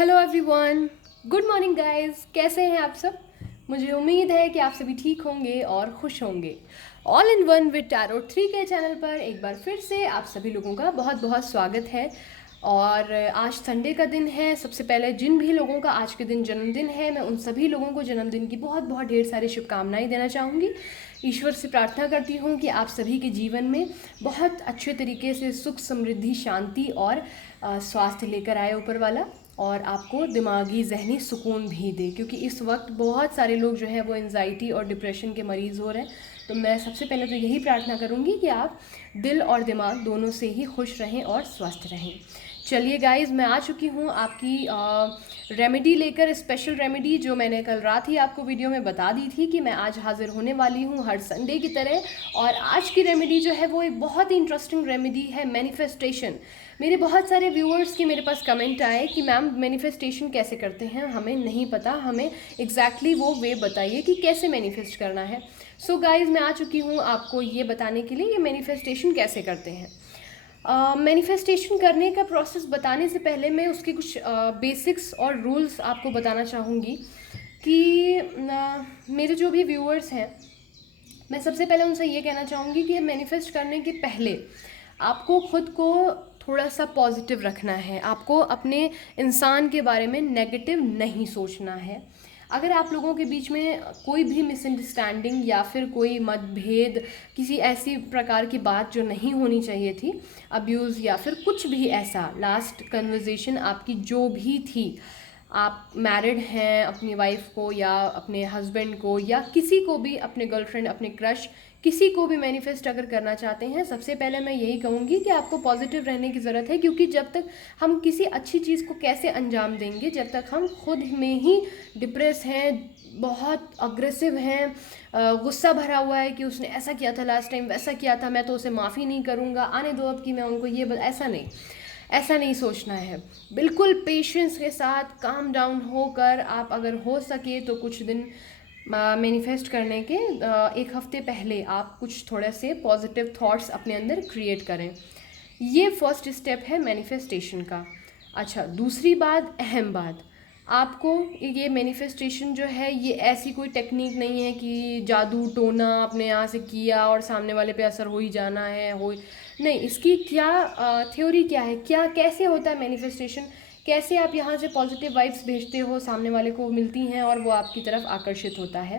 Hello everyone, good morning guys. कैसे हैं आप सब? मुझे उम्मीद है कि आप सभी ठीक होंगे और खुश होंगे। All in one with tarot 3 के चैनल पर एक बार फिर से आप सभी लोगों का बहुत बहुत स्वागत है। और आज संडे का दिन है। सबसे पहले जिन भी लोगों का आज के दिन जन्मदिन है, मैं उन सभी लोगों को जन्मदिन की बहुत बहुत ढेर सारी शुभकामनाएं देना चाहूँगी। ईश्वर से प्रार्थना करती हूँ कि आप सभी के जीवन में बहुत अच्छे तरीके से सुख, समृद्धि, शांति और स्वास्थ्य लेकर आए ऊपर वाला, और आपको दिमागी जहनी सुकून भी दे, क्योंकि इस वक्त बहुत सारे लोग जो है वो एंजाइटी और डिप्रेशन के मरीज़ हो रहे हैं। तो मैं सबसे पहले तो यही प्रार्थना करूँगी कि आप दिल और दिमाग दोनों से ही खुश रहें और स्वस्थ रहें। चलिए गाइज़, मैं आ चुकी हूँ आपकी रेमेडी लेकर, स्पेशल रेमेडी जो मैंने कल रात ही आपको वीडियो में बता दी थी कि मैं आज हाज़िर होने वाली हूँ हर संडे की तरह। और आज की रेमेडी जो है वो एक बहुत ही इंटरेस्टिंग रेमेडी है, मैनिफेस्टेशन। मेरे बहुत सारे व्यूअर्स के मेरे पास कमेंट आए कि मैम मैनिफेस्टेशन कैसे करते हैं, हमें नहीं पता, हमें एग्जैक्टली वो वे बताइए कि कैसे मैनिफेस्ट करना है। सो गाइज़, मैं आ चुकी हूँ आपको ये बताने के लिए ये मैनिफेस्टेशन कैसे करते हैं। मैनिफेस्टेशन करने का प्रोसेस बताने से पहले मैं उसके कुछ बेसिक्स और रूल्स आपको बताना चाहूँगी कि मेरे जो भी व्यूअर्स हैं, मैं सबसे पहले उनसे ये कहना चाहूँगी कि मैनिफेस्ट करने के पहले आपको खुद को थोड़ा सा पॉजिटिव रखना है। आपको अपने इंसान के बारे में नेगेटिव नहीं सोचना है। अगर आप लोगों के बीच में कोई भी मिसअंडरस्टैंडिंग या फिर कोई मतभेद, किसी ऐसी प्रकार की बात जो नहीं होनी चाहिए थी, अब्यूज़ या फिर कुछ भी ऐसा, लास्ट कन्वर्जेशन आपकी जो भी थी, आप मैरिड हैं अपनी वाइफ को या अपने हस्बैंड को या किसी को भी, अपने गर्लफ्रेंड, अपने क्रश, किसी को भी मैनिफेस्ट अगर करना चाहते हैं, सबसे पहले मैं यही कहूँगी कि आपको पॉजिटिव रहने की ज़रूरत है। क्योंकि जब तक हम किसी अच्छी चीज़ को कैसे अंजाम देंगे, जब तक हम खुद में ही डिप्रेस हैं, बहुत अग्रेसिव हैं, गुस्सा भरा हुआ है कि उसने ऐसा किया था लास्ट टाइम, वैसा किया था, मैं तो उसे माफ़ी नहीं करूँगा, आने दो अब कि मैं उनको ये ऐसा नहीं सोचना है। बिल्कुल पेशेंस के साथ काम डाउन होकर आप अगर हो सके तो कुछ दिन मैनिफेस्ट करने के एक हफ्ते पहले आप कुछ थोड़े से पॉजिटिव थॉट्स अपने अंदर क्रिएट करें। ये फर्स्ट स्टेप है मैनिफेस्टेशन का। अच्छा, दूसरी बात, अहम बात, आपको ये मैनिफेस्टेशन जो है ये ऐसी कोई टेक्निक नहीं है कि जादू टोना अपने यहाँ से किया और सामने वाले पे असर हो ही जाना है, हो नहीं। इसकी क्या थ्योरी क्या है, क्या कैसे होता है मैनिफेस्टेशन, कैसे आप यहाँ से पॉजिटिव वाइब्स भेजते हो, सामने वाले को मिलती हैं और वो आपकी तरफ आकर्षित होता है।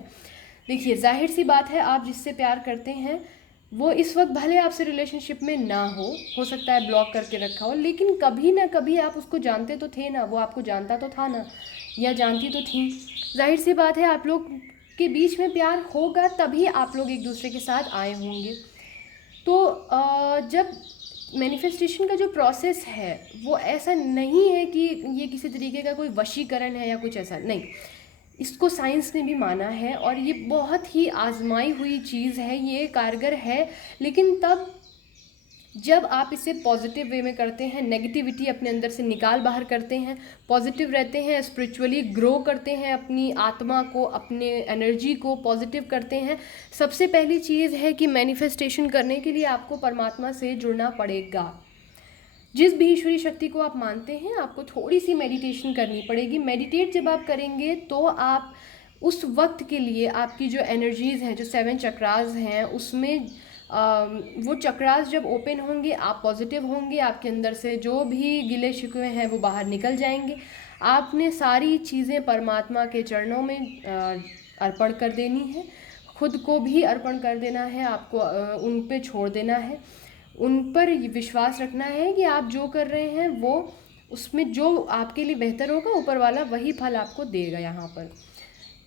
देखिए, जाहिर सी बात है, आप जिससे प्यार करते हैं वो इस वक्त भले आपसे रिलेशनशिप में ना हो सकता है ब्लॉक करके रखा हो, लेकिन कभी ना कभी आप उसको जानते तो थे ना, वो आपको जानता तो था ना, या जानती तो थी। जाहिर सी बात है, आप लोग के बीच में प्यार होगा तभी आप लोग एक दूसरे के साथ आए होंगे। तो जब मैनिफेस्टेशन का जो प्रोसेस है वो ऐसा नहीं है कि ये किसी तरीके का कोई वशीकरण है या कुछ ऐसा नहीं। इसको साइंस ने भी माना है और ये बहुत ही आजमाई हुई चीज़ है, ये कारगर है। लेकिन तब जब आप इसे पॉजिटिव वे में करते हैं, नेगेटिविटी अपने अंदर से निकाल बाहर करते हैं, पॉजिटिव रहते हैं, स्पिरिचुअली ग्रो करते हैं, अपनी आत्मा को, अपने एनर्जी को पॉजिटिव करते हैं। सबसे पहली चीज़ है कि मैनिफेस्टेशन करने के लिए आपको परमात्मा से जुड़ना पड़ेगा। जिस भी ईश्वरी शक्ति को आप मानते हैं, आपको थोड़ी सी मेडिटेशन करनी पड़ेगी। मेडिटेट जब आप करेंगे तो आप उस वक्त के लिए आपकी जो एनर्जीज़ हैं, जो 7 चक्रास हैं, उसमें वो चक्रास जब ओपन होंगे, आप पॉजिटिव होंगे, आपके अंदर से जो भी गिले शिकवे हैं वो बाहर निकल जाएंगे। आपने सारी चीज़ें परमात्मा के चरणों में अर्पण कर देनी है, खुद को भी अर्पण कर देना है, आपको उन पे छोड़ देना है, उन पर विश्वास रखना है कि आप जो कर रहे हैं वो, उसमें जो आपके लिए बेहतर होगा, ऊपर वाला वही फल आपको देगा। यहाँ पर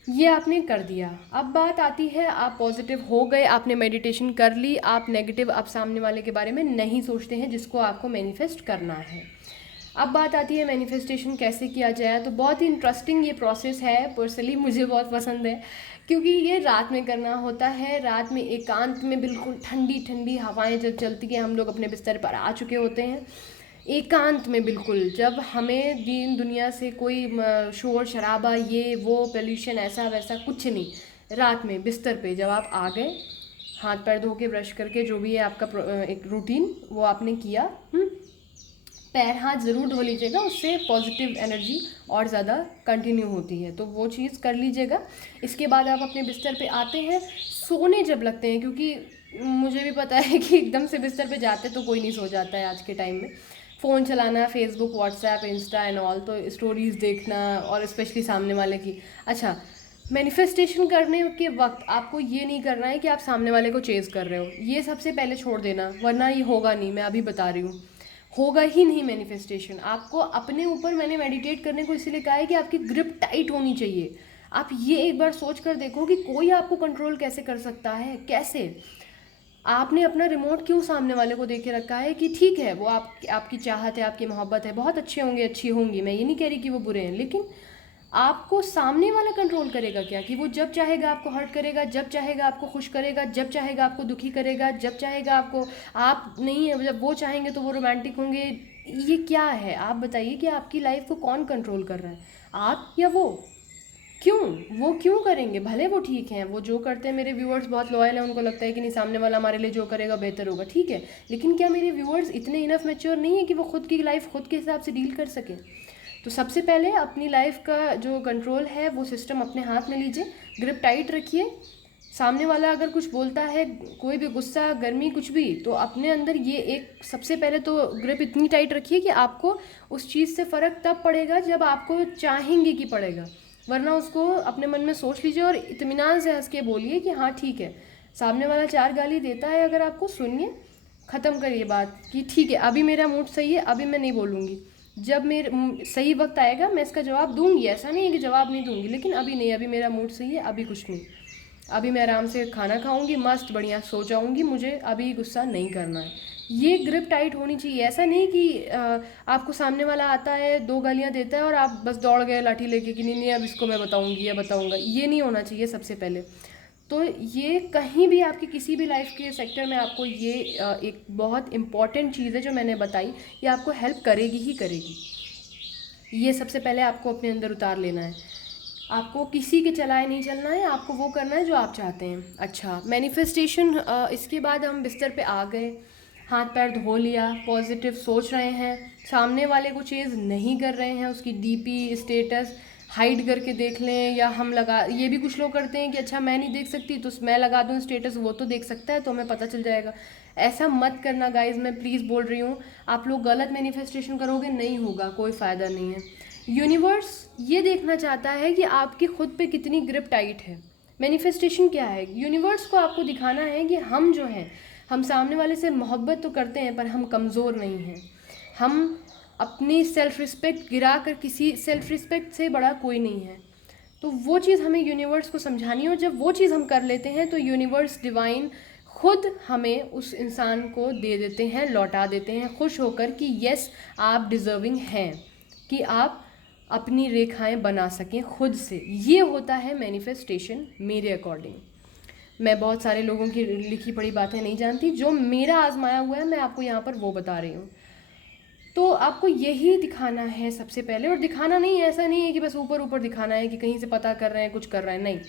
ये आपने कर दिया। अब बात आती है, आप पॉजिटिव हो गए, आपने मेडिटेशन कर ली, आप नेगेटिव, आप सामने वाले के बारे में नहीं सोचते हैं जिसको आपको मैनिफेस्ट करना है। अब बात आती है मैनिफेस्टेशन कैसे किया जाए। तो बहुत ही इंटरेस्टिंग ये प्रोसेस है, पर्सनली मुझे बहुत पसंद है, क्योंकि ये रात में करना होता है। रात में एकांत में, बिल्कुल ठंडी ठंडी हवाएं जब चलती हैं, हम लोग अपने बिस्तर पर आ चुके होते हैं, एकांत में बिल्कुल, जब हमें दीन दुनिया से कोई शोर शराबा, ये वो पोल्यूशन, ऐसा वैसा कुछ नहीं। रात में बिस्तर पे जब आप आ गए, हाथ पैर धो के, ब्रश करके, जो भी है आपका एक रूटीन वो आपने किया, पैर हाथ ज़रूर धो लीजिएगा, उससे पॉजिटिव एनर्जी और ज़्यादा कंटिन्यू होती है, तो वो चीज़ कर लीजिएगा। इसके बाद आप अपने बिस्तर पे आते हैं, सोने जब लगते हैं, क्योंकि मुझे भी पता है कि एकदम से बिस्तर पे जाते तो कोई नहीं सो जाता है आज के टाइम में। फ़ोन चलाना, Facebook, WhatsApp, Insta and all, तो स्टोरीज़ देखना, और स्पेशली सामने वाले की। अच्छा, मैनिफेस्टेशन करने के वक्त आपको ये नहीं करना है कि आप सामने वाले को चेज़ कर रहे हो, ये सबसे पहले छोड़ देना, वरना ये होगा नहीं। मैं अभी बता रही हूँ, होगा ही नहीं मैनिफेस्टेशन। आपको अपने ऊपर, मैंने मेडिटेट करने को इसीलिए कहा है कि आपकी ग्रिप टाइट होनी चाहिए। आप ये एक बार सोच कर देखो कि कोई आपको कंट्रोल कैसे कर सकता है, कैसे। आपने अपना रिमोट क्यों सामने वाले को दे के रखा है कि ठीक है वो आपकी चाहत है, आपकी मोहब्बत है, बहुत अच्छे होंगे, अच्छी होंगी, मैं ये नहीं कह रही कि वो बुरे हैं, लेकिन आपको सामने वाला कंट्रोल करेगा क्या, कि वो जब चाहेगा आपको हर्ट करेगा, जब चाहेगा आपको खुश करेगा, जब चाहेगा आपको दुखी करेगा, जब चाहेगा आपको, आप नहीं है, जब वो चाहेंगे तो वो रोमांटिक होंगे। ये क्या है, आप बताइए कि आपकी लाइफ को कौन कंट्रोल कर रहा है, आप या वो? क्यों? वो क्यों करेंगे? भले वो ठीक हैं, वो जो करते हैं, मेरे व्यूअर्स बहुत लॉयल हैं, उनको लगता है कि नहीं सामने वाला हमारे लिए जो करेगा बेहतर होगा, ठीक है, लेकिन क्या मेरे व्यूअर्स इतने इनफ मैच्योर नहीं है कि वो खुद की लाइफ खुद के हिसाब से डील कर सकें? तो सबसे पहले अपनी लाइफ का जो कंट्रोल है वो सिस्टम अपने हाथ में लीजिए, ग्रिप टाइट रखिए। सामने वाला अगर कुछ बोलता है, कोई भी गुस्सा, गर्मी, कुछ भी, तो अपने अंदर ये एक, सबसे पहले तो ग्रिप इतनी टाइट रखिए कि आपको उस चीज़ से फ़र्क तब पड़ेगा जब आपको चाहेंगे कि पड़ेगा, वरना उसको अपने मन में सोच लीजिए और इत्मीनान से हंस के बोलिए कि हाँ ठीक है, सामने वाला 4 गाली देता है, अगर आपको सुनिए, ख़त्म करिए बात कि ठीक है अभी मेरा मूड सही है, अभी मैं नहीं बोलूँगी, जब मेरे सही वक्त आएगा मैं इसका जवाब दूंगी। ऐसा नहीं है कि जवाब नहीं दूंगी, लेकिन अभी नहीं, अभी मेरा मूड सही है, अभी कुछ नहीं, अभी मैं आराम से खाना खाऊंगी, मस्त बढ़िया सो जाऊंगी, मुझे अभी गुस्सा नहीं करना है। ये ग्रिप टाइट होनी चाहिए। ऐसा नहीं कि आपको सामने वाला आता है, 2 गालियाँ देता है और आप बस दौड़ गए लाठी लेके कि नहीं नहीं अब इसको मैं बताऊंगी या बताऊंगा, ये नहीं होना चाहिए सबसे पहले। तो ये कहीं भी आपकी किसी भी लाइफ के सेक्टर में आपको ये एक बहुत इम्पॉर्टेंट चीज़ है जो मैंने बताई, ये आपको हेल्प करेगी ही करेगी। ये सबसे पहले आपको अपने अंदर उतार लेना है। आपको किसी के चलाए नहीं चलना है, आपको वो करना है जो आप चाहते हैं। अच्छा, मैनिफेस्टेशन, इसके बाद हम बिस्तर पे आ गए, हाथ पैर धो लिया, पॉजिटिव सोच रहे हैं, सामने वाले को चेज़ नहीं कर रहे हैं, उसकी डीपी स्टेटस हाइड करके देख लें, या हम लगा, ये भी कुछ लोग करते हैं कि अच्छा मैं नहीं देख सकती तो मैं लगा दूँ स्टेटस, वो तो देख सकता है तो हमें पता चल जाएगा। ऐसा मत करना गाइज, मैं प्लीज़ बोल रही हूँ। आप लोग गलत मैनिफेस्टेशन करोगे, नहीं होगा, कोई फ़ायदा नहीं है। यूनिवर्स ये देखना चाहता है कि आपकी खुद पे कितनी ग्रिप टाइट है। मैनिफेस्टेशन क्या है? यूनिवर्स को आपको दिखाना है कि हम जो हैं, हम सामने वाले से मोहब्बत तो करते हैं पर हम कमज़ोर नहीं हैं। हम अपनी सेल्फ़ रिस्पेक्ट गिरा कर, किसी सेल्फ़ रिस्पेक्ट से बड़ा कोई नहीं है, तो वो चीज़ हमें यूनिवर्स को समझानी है। और जब वो चीज़ हम कर लेते हैं तो यूनिवर्स डिवाइन खुद हमें उस इंसान को दे देते हैं, लौटा देते हैं, खुश होकर कि यस आप डिज़र्विंग हैं, कि आप अपनी रेखाएं बना सकें खुद से। ये होता है मैनिफेस्टेशन मेरे अकॉर्डिंग। मैं बहुत सारे लोगों की लिखी पढ़ी बातें नहीं जानती, जो मेरा आजमाया हुआ है मैं आपको यहाँ पर वो बता रही हूँ। तो आपको यही दिखाना है सबसे पहले, और दिखाना नहीं है, ऐसा नहीं है कि बस ऊपर ऊपर दिखाना है कि कहीं से पता कर रहे हैं, कुछ कर रहे हैं, नहीं।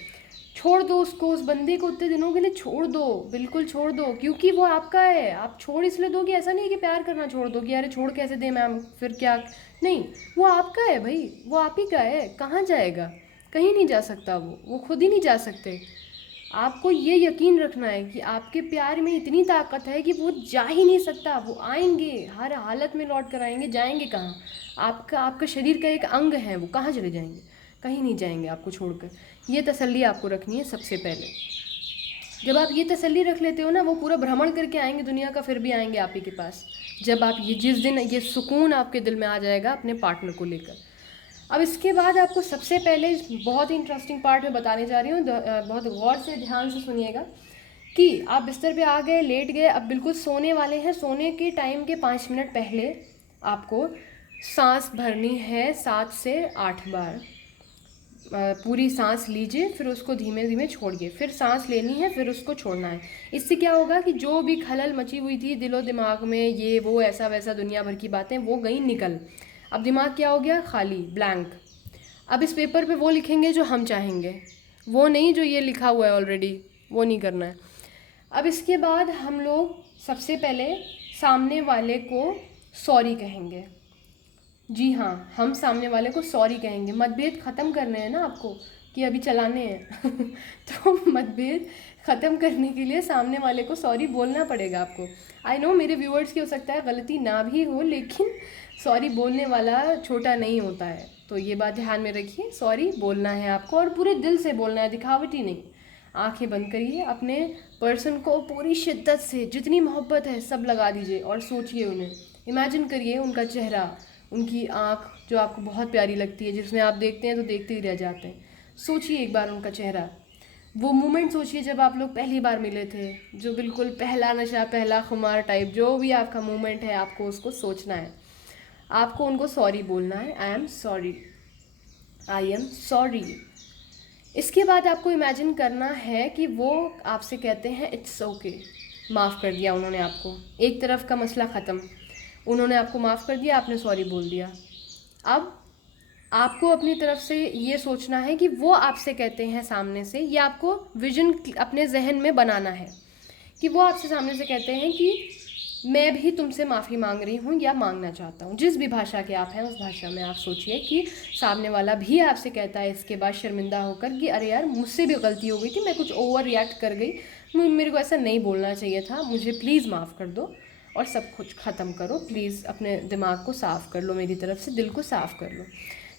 छोड़ दो उसको, उस बंदे को उतने दिनों के लिए छोड़ दो, बिल्कुल छोड़ दो, क्योंकि वो आपका है। आप छोड़ इसलिए दो कि ऐसा नहीं है कि प्यार करना छोड़ दो कि अरे छोड़ कैसे दे मैम, फिर क्या, नहीं, वो आपका है भाई, वो आप ही का है, कहाँ जाएगा, कहीं नहीं जा सकता, वो खुद ही नहीं जा सकते। आपको ये यकीन रखना है कि आपके प्यार में इतनी ताकत है कि वो जा ही नहीं सकता, वो आएंगे, हर हालत में लौट कर आएंगे, जाएंगे कहाँ? आपका शरीर का एक अंग है, वो कहाँ चले जाएंगे? कहीं नहीं जाएंगे आपको छोड़कर। ये तसल्ली आपको रखनी है सबसे पहले। जब आप ये तसल्ली रख लेते हो ना, वो पूरा भ्रमण करके आएंगे दुनिया का, फिर भी आएंगे आप ही के पास। जब आप ये, जिस दिन ये सुकून आपके दिल में आ जाएगा अपने पार्टनर को लेकर। अब इसके बाद आपको सबसे पहले बहुत ही इंटरेस्टिंग पार्ट में बताने जा रही हूँ, बहुत गौर से ध्यान से सुनिएगा कि आप बिस्तर पे आ गए, लेट गए, अब बिल्कुल सोने वाले हैं। सोने के टाइम के 5 मिनट पहले आपको सांस भरनी है 7 से 8 बार। पूरी सांस लीजिए, फिर उसको धीमे धीमे छोड़िए, फिर सांस लेनी है, फिर उसको छोड़ना है। इससे क्या होगा कि जो भी खलल मची हुई थी दिलो दिमाग में, ये वो ऐसा वैसा दुनिया भर की बातें, वो गई निकल। अब दिमाग क्या हो गया? खाली, ब्लैंक। अब इस पेपर पे वो लिखेंगे जो हम चाहेंगे, वो नहीं जो ये लिखा हुआ है ऑलरेडी, वो नहीं करना है। अब इसके बाद हम लोग सबसे पहले सामने वाले को सॉरी कहेंगे। जी हाँ, हम सामने वाले को सॉरी कहेंगे। मतभेद ख़त्म करने हैं ना आपको, कि अभी चलाने हैं तो मतभेद ख़त्म करने के लिए सामने वाले को सॉरी बोलना पड़ेगा आपको। आई नो मेरे व्यूअर्स की हो सकता है गलती ना भी हो, लेकिन सॉरी बोलने वाला छोटा नहीं होता है, तो ये बात ध्यान में रखिए। सॉरी बोलना है आपको और पूरे दिल से बोलना है, दिखावटी नहीं। आंखें बंद करिए, अपने पर्सन को पूरी शिद्दत से जितनी मोहब्बत है सब लगा दीजिए और सोचिए उन्हें। इमेजिन करिए उनका चेहरा, उनकी आँख जो आपको बहुत प्यारी लगती है, जिसमें आप देखते हैं तो देखते ही रह जाते हैं। सोचिए एक बार उनका चेहरा, वो मोमेंट सोचिए जब आप लोग पहली बार मिले थे, जो बिल्कुल पहला नशा, पहला खुमार टाइप, जो भी आपका मोमेंट है आपको उसको सोचना है। आपको उनको सॉरी बोलना है, I am sorry, I am sorry. इसके बाद आपको इमेजिन करना है कि वो आपसे कहते हैं इट्स ओके, माफ़ कर दिया उन्होंने आपको, एक तरफ का मसला ख़त्म, उन्होंने आपको माफ़ कर दिया, आपने सॉरी बोल दिया। अब आपको अपनी तरफ से ये सोचना है कि वो आपसे कहते हैं सामने से, ये आपको विजन अपने जहन में बनाना है कि वो आपसे सामने से कहते हैं कि मैं भी तुमसे माफ़ी मांग रही हूँ या मांगना चाहता हूँ। जिस भी भाषा के आप हैं उस भाषा में आप सोचिए कि सामने वाला भी आपसे कहता है इसके बाद शर्मिंदा होकर कि अरे यार मुझसे भी गलती हो गई थी, मैं कुछ ओवर रिएक्ट कर गई, मेरे को ऐसा नहीं बोलना चाहिए था, मुझे प्लीज़ माफ़ कर दो और सब कुछ ख़त्म करो, प्लीज़ अपने दिमाग को साफ़ कर लो, मेरी तरफ से दिल को साफ़ कर लो।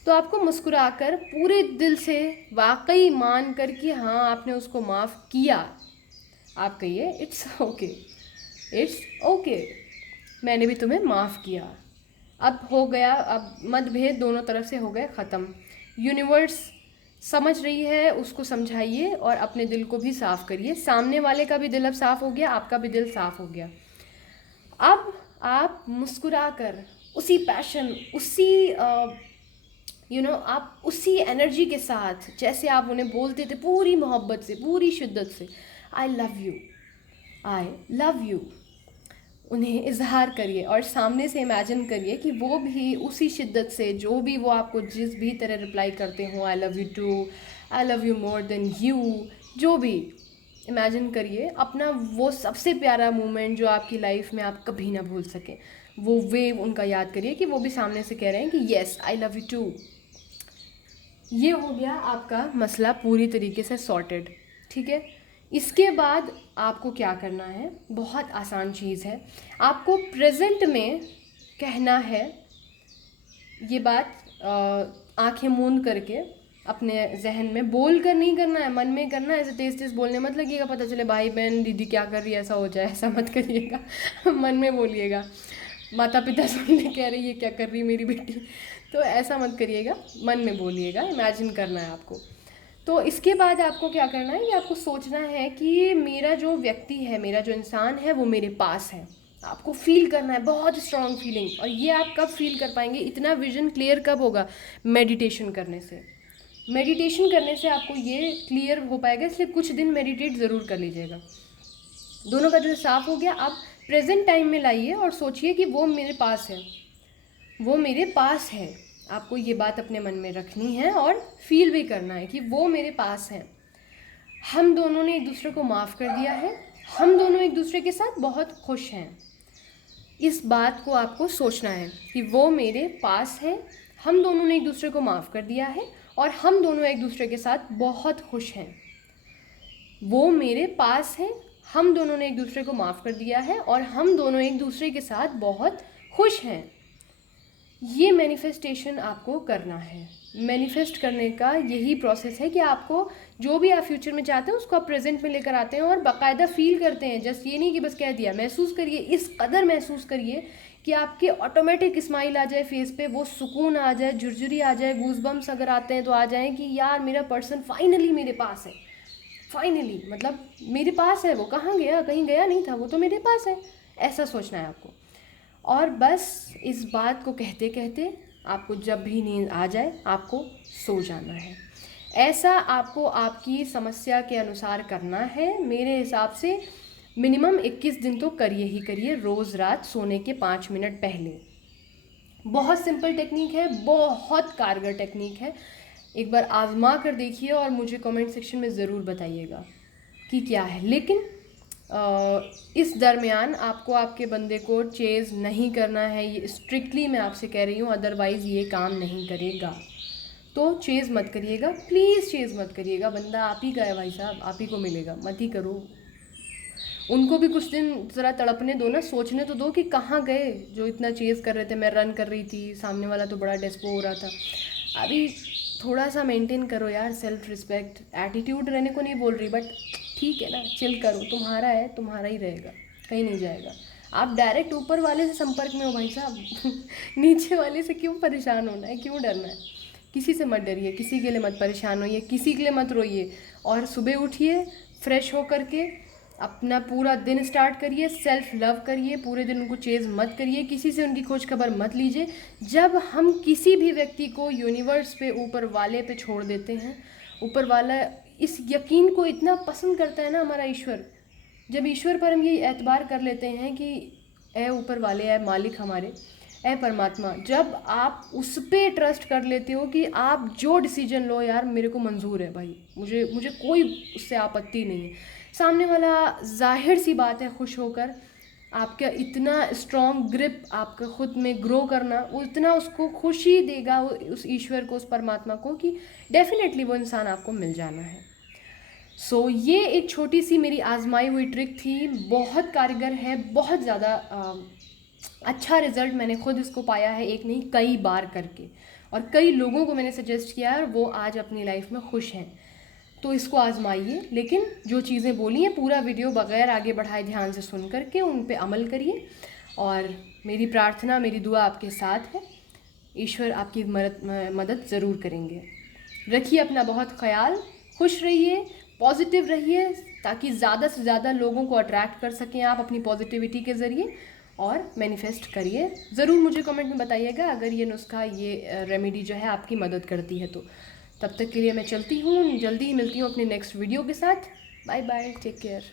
तो आपको मुस्कुराकर पूरे दिल से वाकई मान कर कि हाँ आपने उसको माफ़ किया, आप कहिए इट्स ओके, इट्स ओके, मैंने भी तुम्हें माफ़ किया। अब हो गया, अब मतभेद दोनों तरफ से हो गए ख़त्म। यूनिवर्स समझ रही है, उसको समझाइए और अपने दिल को भी साफ़ करिए। सामने वाले का भी दिल अब साफ़ हो गया, आपका भी दिल साफ़ हो गया। अब आप मुस्कुराकर उसी पैशन, उसी आप उसी एनर्जी के साथ जैसे आप उन्हें बोलते थे पूरी मोहब्बत से, पूरी शिद्दत से, आई love you, I love you, उन्हें इजहार करिए और सामने से इमेजिन करिए कि वो भी उसी शिद्दत से, जो भी वो आपको जिस भी तरह रिप्लाई करते हों, I love you too, I love you more than you, जो भी इमेजिन करिए अपना वो सबसे प्यारा मोमेंट जो आपकी लाइफ में आप कभी ना भूल सकें, वो वेव उनका याद करिए कि वो भी सामने से कह रहे हैं कि yes I love you too. ये हो गया आपका मसला पूरी तरीके से सॉर्टेड, ठीक है। इसके बाद आपको क्या करना है, बहुत आसान चीज़ है। आपको प्रेजेंट में कहना है ये बात, आंखें मूंद करके अपने जहन में, बोल कर नहीं करना है, मन में करना है। ऐसे तेज़ तेज़ बोलने मत लगिएगा, पता चले भाई बहन दीदी क्या कर रही है ऐसा हो जाए, ऐसा मत करिएगा मन में बोलिएगा, माता पिता सुनने कह रही है क्या कर रही मेरी बेटी, तो ऐसा मत करिएगा, मन में बोलिएगा, इमेजिन करना है आपको। तो इसके बाद आपको क्या करना है, ये आपको सोचना है कि मेरा जो व्यक्ति है, मेरा जो इंसान है वो मेरे पास है। आपको फील करना है, बहुत स्ट्रॉन्ग फीलिंग। और ये आप कब फील कर पाएंगे, इतना विजन क्लियर कब होगा, मेडिटेशन करने से। मेडिटेशन करने से आपको ये क्लियर हो पाएगा, इसलिए कुछ दिन मेडिटेट ज़रूर कर लीजिएगा। दोनों का दिल साफ़ हो गया, आप प्रेजेंट टाइम में लाइए और सोचिए कि वो मेरे पास है, वो मेरे पास है। आपको ये बात अपने मन में रखनी है और फील भी करना है कि वो मेरे पास है। हम दोनों ने एक दूसरे को माफ़ कर दिया है, हम दोनों एक दूसरे के साथ बहुत खुश हैं। इस बात को आपको सोचना है कि वो मेरे पास है, हम दोनों ने एक दूसरे को माफ़ कर दिया है और हम दोनों एक दूसरे के साथ बहुत खुश हैं। वो मेरे पास है, हम दोनों ने एक दूसरे को माफ़ कर दिया है और हम दोनों एक दूसरे के साथ बहुत खुश हैं। ये मैनिफेस्टेशन आपको करना है। मैनिफेस्ट करने का यही प्रोसेस है कि आपको जो भी आप फ्यूचर में चाहते हैं उसको आप प्रेजेंट में लेकर आते हैं और बाकायदा फील करते हैं। जस्ट ये नहीं कि बस कह दिया, महसूस करिए, इस कदर महसूस करिए कि आपके ऑटोमेटिक स्माइल आ जाए फेस पे, वो सुकून आ जाए, झुरझुरी आ जाए, गूज़बम्स अगर आते हैं तो आ जाएं कि यार मेरा पर्सन फाइनली मेरे पास है। फाइनली मतलब मेरे पास है, वो कहाँ गया, कहीं गया नहीं था, वो तो मेरे पास है, ऐसा सोचना है आपको। और बस इस बात को कहते कहते आपको जब भी नींद आ जाए आपको सो जाना है। ऐसा आपको आपकी समस्या के अनुसार करना है। मेरे हिसाब से मिनिमम 21 दिन तो करिए ही करिए, रोज़ रात सोने के 5 मिनट पहले। बहुत सिंपल टेक्निक है, बहुत कारगर टेक्निक है। एक बार आजमा कर देखिए और मुझे कमेंट सेक्शन में ज़रूर बताइएगा कि क्या है। लेकिन इस दरमियान आपको आपके बंदे को चेज़ नहीं करना है, ये स्ट्रिक्टली मैं आपसे कह रही हूँ, अदरवाइज़ ये काम नहीं करेगा। तो चेज़ मत करिएगा, प्लीज़ चेज़ मत करिएगा। बंदा आप ही का है भाई साहब, आप ही को मिलेगा, मत ही करो। उनको भी कुछ दिन ज़रा तड़पने दो ना, सोचने तो दो कि कहाँ गए जो इतना चेज़ कर रहे थे, मैं रन कर रही थी, सामने वाला तो बड़ा डेस्पो हो रहा था। अभी थोड़ा सा मेंटेन करो यार, सेल्फ रिस्पेक्ट। एटीट्यूड रहने को नहीं बोल रही, बट ठीक है ना, चिल करो, तुम्हारा है, तुम्हारा ही रहेगा, कहीं नहीं जाएगा। आप डायरेक्ट ऊपर वाले से संपर्क में हो भाई साहब नीचे वाले से क्यों परेशान होना है, क्यों डरना है? किसी से मत डरिए, किसी के लिए मत परेशान होइए, किसी के लिए मत रोइए। और सुबह उठिए, फ्रेश हो करके अपना पूरा दिन स्टार्ट करिए, सेल्फ लव करिए, पूरे दिन उनको चेज़ मत करिए, किसी से उनकी खोज खबर मत लीजिए। जब हम किसी भी व्यक्ति को यूनिवर्स पे, ऊपर वाले पे छोड़ देते हैं, ऊपर वाला इस यकीन को इतना पसंद करता है ना हमारा ईश्वर, जब ईश्वर पर हम ये एतबार कर लेते हैं कि ए ऊपर वाले, ए मालिक हमारे, ए परमात्मा, जब आप उस पर ट्रस्ट कर लेते हो कि आप जो डिसीजन लो यार मेरे को मंजूर है भाई, मुझे मुझे कोई उससे आपत्ति नहीं है, सामने वाला जाहिर सी बात है खुश होकर आपका इतना स्ट्रॉन्ग ग्रिप आपका खुद में ग्रो करना, वो इतना उसको खुशी देगा उस ईश्वर को, उस परमात्मा को, कि डेफिनेटली वो इंसान आपको मिल जाना है। सो ये एक छोटी सी मेरी आजमाई हुई ट्रिक थी, बहुत कारगर है, बहुत ज़्यादा अच्छा रिज़ल्ट मैंने खुद इसको पाया है, एक नहीं कई बार करके, और कई लोगों को मैंने सजेस्ट किया है और वो आज अपनी लाइफ में खुश हैं। तो इसको आजमाइए, लेकिन जो चीज़ें बोली हैं पूरा वीडियो बगैर आगे बढ़ाए ध्यान से सुन करके उन पे अमल करिए। और मेरी प्रार्थना, मेरी दुआ आपके साथ है, ईश्वर आपकी मदद ज़रूर करेंगे। रखिए अपना बहुत ख्याल, खुश रहिए, पॉजिटिव रहिए, ताकि ज़्यादा से ज़्यादा लोगों को अट्रैक्ट कर सकें आप अपनी पॉजिटिविटी के ज़रिए, और मैनिफेस्ट करिए। ज़रूर मुझे कमेंट में बताइएगा अगर ये नुस्खा, ये रेमेडी जो है आपकी मदद करती है तो। तब तक के लिए मैं चलती हूँ, जल्दी ही मिलती हूँ अपने नेक्स्ट वीडियो के साथ। Bye bye, take care.